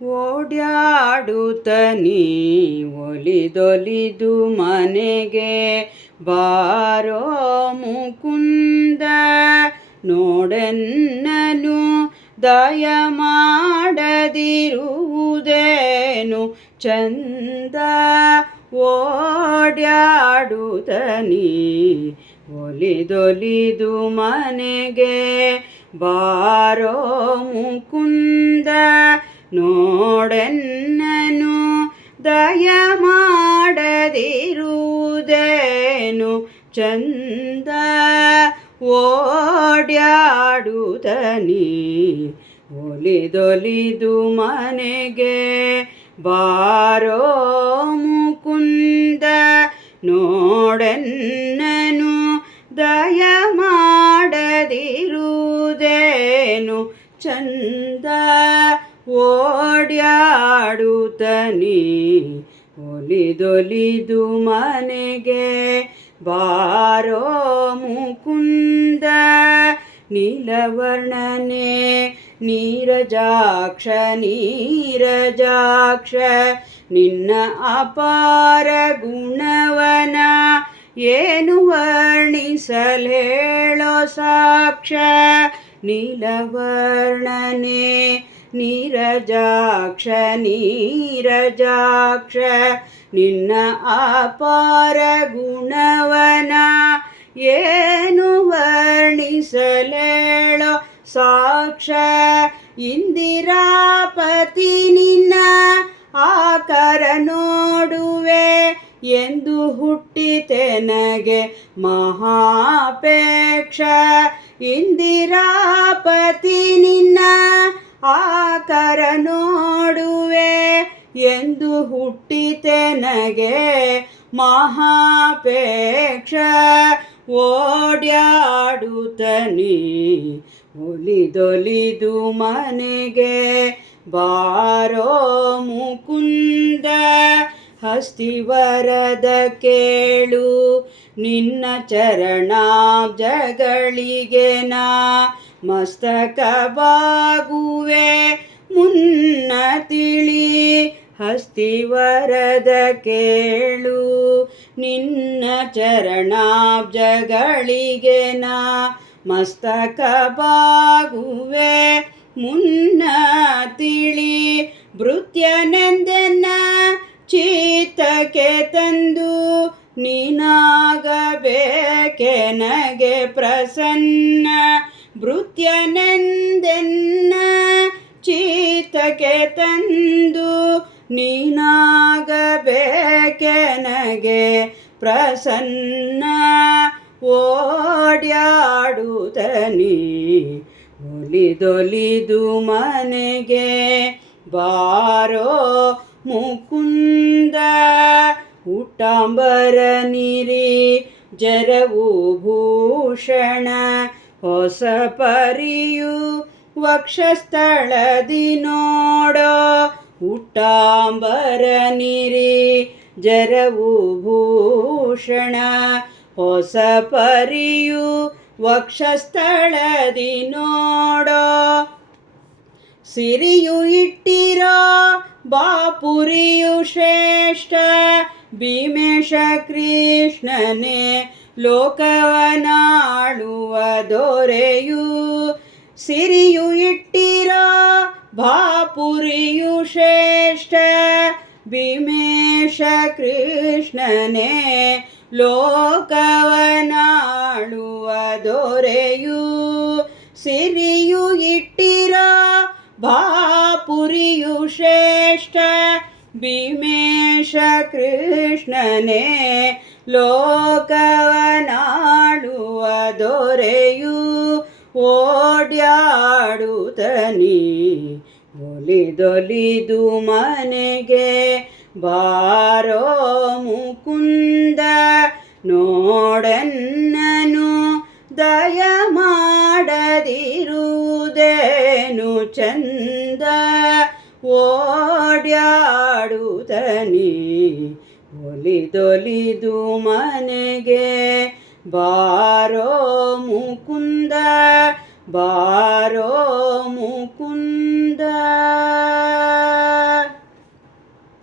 ಓಡ್ಯಾಡುತ್ತ ನೀ ಒಲಿದೊಲಿದು ಮನೆಗೆ ಬಾರೋ ಮುಕುಂದ, ನೋಡೆನ್ನನು ದಯ ಮಾಡದಿರುವುದೇನು ಚಂದ. ಓಡ್ಯಾಡುತ್ತ ನೀ ಒಲಿದೊಲಿದು ಮನೆಗೆ ಬಾರೋ ಮುಕುಂದ, ನೋಡೆನ್ನನು ದಯ ಮಾಡದಿರುವುದೇನು ಚಂದ. ಓಡ್ಯಾಡುತ್ತ ನೀ ಒಲಿದೊಲಿದು ಮನೆಗೆ ಬಾರೋ ಮುಕುಂದ, ನೋಡೆನ್ನನು ದಯ ಮಾಡದಿರುವುದೇನು ಚಂದ. ಓಡ್ಯಾಡುತ್ತ ನೀ ಒಲಿದೊಲಿದು ಮನೆಗೆ ಬಾರೋ ಮುಕುಂದ, ನೀಲವರ್ಣನೆ ನೀರಜಾಕ್ಷ ನೀರಜಾಕ್ಷ, ನಿನ್ನ ಅಪಾರ ಗುಣವನ ಏನು ವರ್ಣಿಸಲೇಳೋ ಸಾಕ್ಷ. ನೀಲವರ್ಣನೆ ನೀರಜಾಕ್ಷ ನೀರಜಾಕ್ಷ, ನಿನ್ನ ಅಪಾರ ಗುಣವನ ಏನು ವರ್ಣಿಸಲೇಳೋ ಸಾಕ್ಷ. ಇಂದಿರಾಪತಿ ನಿನ್ನ ಆಕಾರ ನೋಡುವೆ ಎಂದು ಹುಟ್ಟಿತೆನಗೆ ಮಹಾಪೇಕ್ಷ. ಇಂದಿರಾಪತಿ ನಿನ್ನ ಆಕಾರ ನೋಡುವೆ ಎಂದು ಹುಟ್ಟಿತೆನಗೆ ಮಹಾಪೇಕ್ಷ. ಓಡ್ಯಾಡುತ್ತ ನೀ ಒಲಿದೊಲಿದು ಮನೆಗೆ ಬಾರೋ ಮುಕುಂದ, ಹಸ್ತಿವರದ ಕೇಳು ನಿನ್ನ ಚರಣಾಬ್ಜಗಳಿಗೆ ನಾ ಮಸ್ತಕ ಬಾಗುವೆ ಮುನ್ನ ತಿಳಿ. ಹಸ್ತಿವರದ ಕೇಳು ನಿನ್ನ ಚರಣಾಬ್ಜಗಳಿಗೆ ನಾ ಮಸ್ತಕ ಬಾಗುವೆ ಮುನ್ನ ತಿಳಿ. ಭೃತ್ಯನೆಂದೆನ್ನ ಚಿತ್ತಕ್ಕೆ ತಂದು ನೀನಾಗಬೇಕೆನಗೆ ಪ್ರಸನ್ನ. ಭೃತ್ಯನೆಂದೆನ್ನ ಚಿತ್ತಕ್ಕೆ ತಂದು ನೀನಾಗಬೇಕೆನಗೆ ಪ್ರಸನ್ನ. ಓಡ್ಯಾಡುತ್ತ ನೀ ಒಲಿದೊಲಿದು ಮನೆಗೆ ಬಾರೋ ಮುಕುಂದ, ಊಟಾಂಬರ ನಿರಿ ಜರವು ಭೂಷಣ, ಹೊಸ ಪರಿಯು ವಕ್ಷಸ್ಥಳದಿ ನೋಡೋ. ಊಟಾಂಬರ ನಿರಿ ಜರವು ಭೂಷಣ, ಹೊಸ ಪರಿಯು ವಕ್ಷಸ್ಥಳದಿ ನೋಡೋ. ಸಿರಿಯು ಇಟ್ಟಿರೋ ಬಾಪುರಿಯು ಶ್ರೇಷ್ಠ, ಭೀಮೇಶ ಕೃಷ್ಣನೇ ಲೋಕವನಾಳುವ ದೊರೆಯು. ಸಿರಿಯು ಇಟ್ಟಿರೋ ಬಾಪುರಿಯು ಶ್ರೇಷ್ಠ, ಭೀಮೇಶ ಕೃಷ್ಣನೇ ಲೋಕವನಾಳುವ ದೊರೆಯು. ಸಿರಿಯು ಇಟ್ಟಿರೋ ಬಾಪುರಿಯು ಶ್ರೇಷ್ಠ, ಭೀಮೇಶ ಕೃಷ್ಣನೇ ಲೋಕವನಾಳುವ ದೊರೆಯು. ಓಡ್ಯಾಡುತ್ತ ನೀ ಒಲಿದೊಲಿದು ಮನೆಗೆ ಬಾರೋ ಮುಕುಂದ, ನೋಡೆನ್ನನು ದಯ ಮಾಡದಿರುವುದೇನು ಚಂದ. ಓಡ್ಯಾಡುತ್ತ ನೀ ಒಲಿದೊಲಿದು ಮನೆಗೆ ಬಾರೋ ಮುಕುಂದ, ಬಾರೋ ಮುಕುಂದ.